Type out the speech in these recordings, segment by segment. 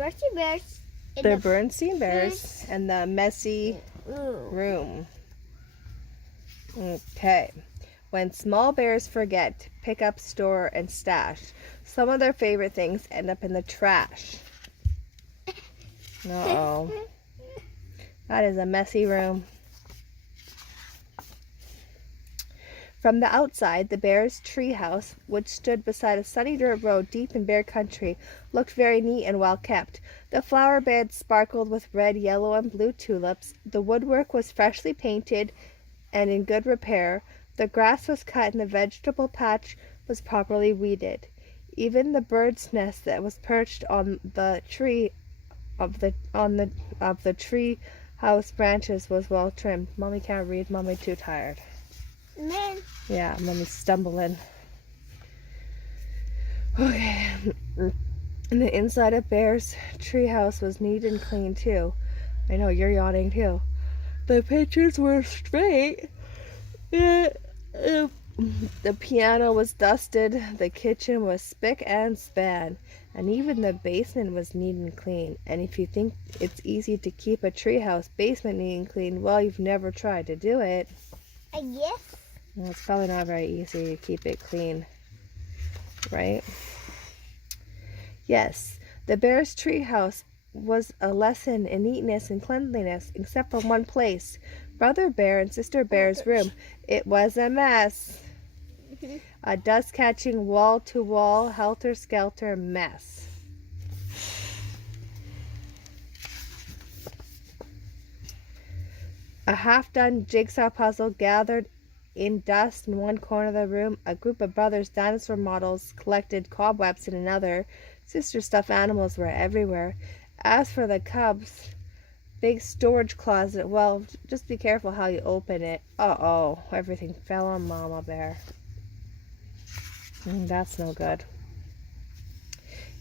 Berenstain Bears. The Berenstain Bears and the messy room. Okay. When small bears forget to pick up, store, and stash, some of their favorite things end up in the trash. Uh-oh. That is a messy room. From the outside, the bear's tree house, which stood beside a sunny dirt road deep in bear country, looked very neat and well kept. The flower beds sparkled with red, yellow, and blue tulips. The woodwork was freshly painted and in good repair. The grass was cut and the vegetable patch was properly weeded. Even the bird's nest that was perched on the tree of the tree house branches was well trimmed. Mommy can't read. Mommy too tired. Man. Yeah, Mommy's stumbling. Okay. And the inside of Bear's treehouse was neat and clean too. I know you're yawning too. The pictures were straight. The piano was dusted. The kitchen was spick and span. And even the basement was neat and clean. And if you think it's easy to keep a treehouse basement neat and clean, well, you've never tried to do it. I guess. Well, it's probably not very easy to keep it clean, right? Yes, the bear's treehouse was a lesson in neatness and cleanliness, except for one place, Brother Bear and Sister Bear's room. It was a mess. A dust-catching, wall-to-wall, helter-skelter mess. A half-done jigsaw puzzle gathered in dust in one corner of the room. A group of brothers' dinosaur models collected cobwebs in another. Sister stuffed animals were everywhere. As for the cubs' big storage closet, well, just be careful how you open it. Uh-oh, everything fell on Mama Bear. That's no good.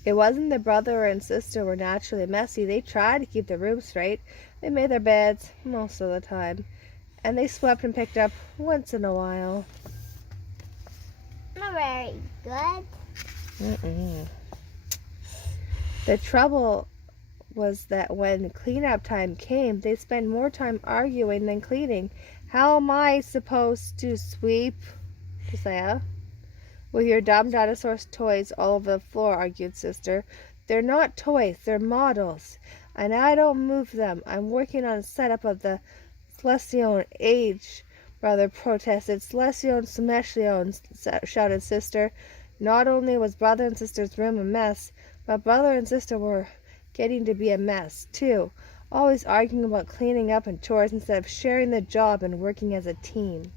It wasn't the brother and sister were naturally messy. They tried to keep the room straight. They made their beds most of the time. And they swept and picked up once in a while. Not very good. The trouble was that when cleanup time came, they spent more time arguing than cleaning. How am I supposed to sweep, Josiah, with your dumb dinosaur toys all over the floor? Argued Sister. They're not toys, they're models, and I don't move them. I'm working on a setup of the Celestion age, Brother protested. Celestion, Semestion, shouted Sister. Not only was Brother and Sister's room a mess, but Brother and Sister were getting to be a mess, too. Always arguing about cleaning up and chores instead of sharing the job and working as a team.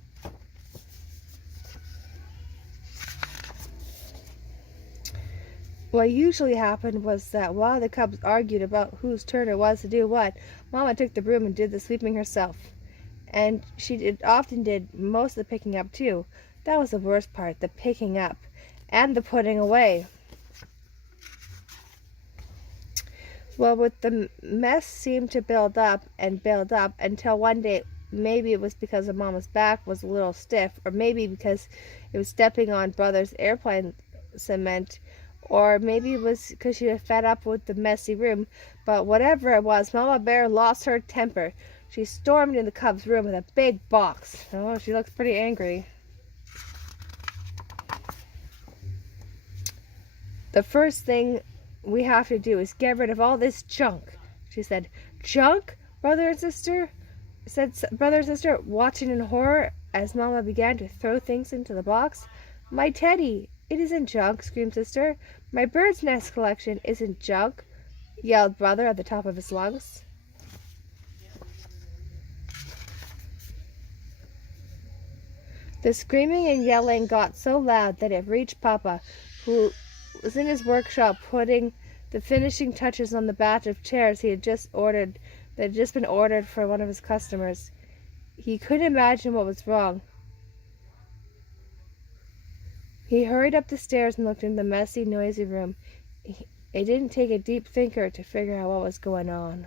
What usually happened was that while the cubs argued about whose turn it was to do what, Mama took the broom and did the sweeping herself. And she often did most of the picking up, too. That was the worst part, the picking up. And the putting away. Well, with the mess seemed to build up until one day, maybe it was because of Mama's back was a little stiff, or maybe because it was stepping on Brother's airplane cement, or maybe it was because she was fed up with the messy room. But whatever it was, Mama Bear lost her temper. She stormed in the cub's room with a big box. Oh, she looks pretty angry. The first thing we have to do is get rid of all this junk, she said. Junk? Brother and Sister? Said Brother and Sister, watching in horror as Mama began to throw things into the box. My teddy! It isn't junk, screamed Sister. My bird's nest collection isn't junk, yelled Brother at the top of his lungs. The screaming and yelling got so loud that it reached Papa, who was in his workshop putting the finishing touches on the batch of chairs he had just ordered, that had just been ordered for one of his customers. He couldn't imagine what was wrong. He hurried up the stairs and looked into the messy, noisy room. It didn't take a deep thinker to figure out what was going on.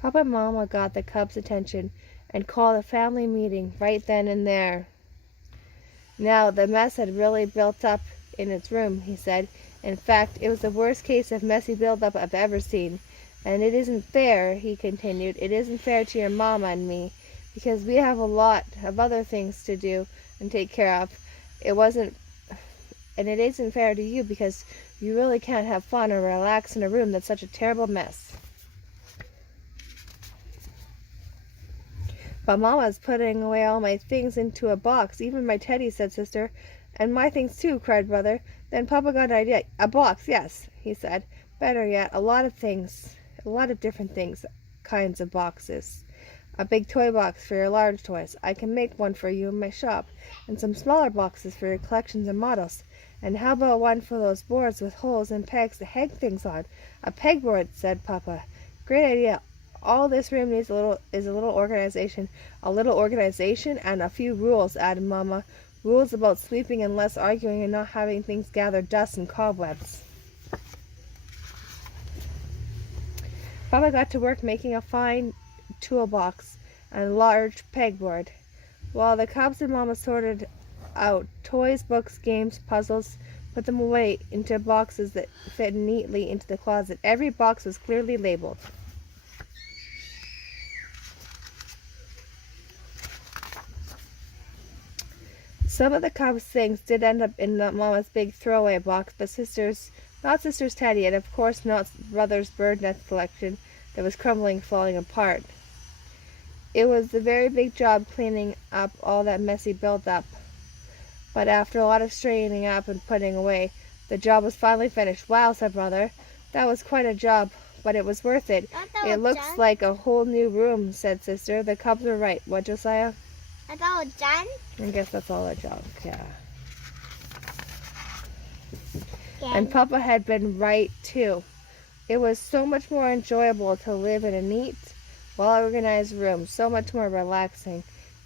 Papa and Mama got the cubs' attention and called a family meeting right then and there. Now, the mess had really built up in its room, he said. In fact, it was the worst case of messy buildup I've ever seen. And it isn't fair, he continued. It isn't fair to your mama and me, because we have a lot of other things to do and take care of. It isn't fair to you because you really can't have fun or relax in a room that's such a terrible mess. But Mama's putting away all my things into a box, even my teddy, said Sister. And my things too, cried Brother. Then Papa got an idea. A box, yes, he said. Better yet, a lot of things, a lot of different things, kinds of boxes. A big toy box for your large toys. I can make one for you in my shop. And some smaller boxes for your collections and models. And how about one for those boards with holes and pegs to hang things on? A pegboard, said Papa. Great idea. All this room needs is a little organization. A little organization and a few rules, added Mama. Rules about sweeping and less arguing and not having things gather dust and cobwebs. Papa got to work making a fine toolbox and a large pegboard, while the Cubs and Mama sorted out toys, books, games, puzzles, put them away into boxes that fit neatly into the closet. Every box was clearly labeled. Some of the Cubs' things did end up in Mama's big throwaway box, but not Sister's teddy, and of course not Brother's bird nest collection that was crumbling, falling apart. It was a very big job cleaning up all that messy build-up, but after a lot of straightening up and putting away, the job was finally finished. Wow, said Brother. That was quite a job, but it was worth it. It looks like a whole new room, said Sister. The Cubs were right. What, Josiah? I thought it was done. I guess that's all the junk, yeah. Okay. And Papa had been right, too. It was so much more enjoyable to live in a neat, well-organized room, so much more relaxing.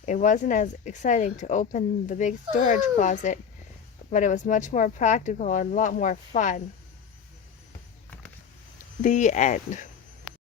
It wasn't as exciting to open the big storage closet, but it was much more practical and a lot more fun. The end.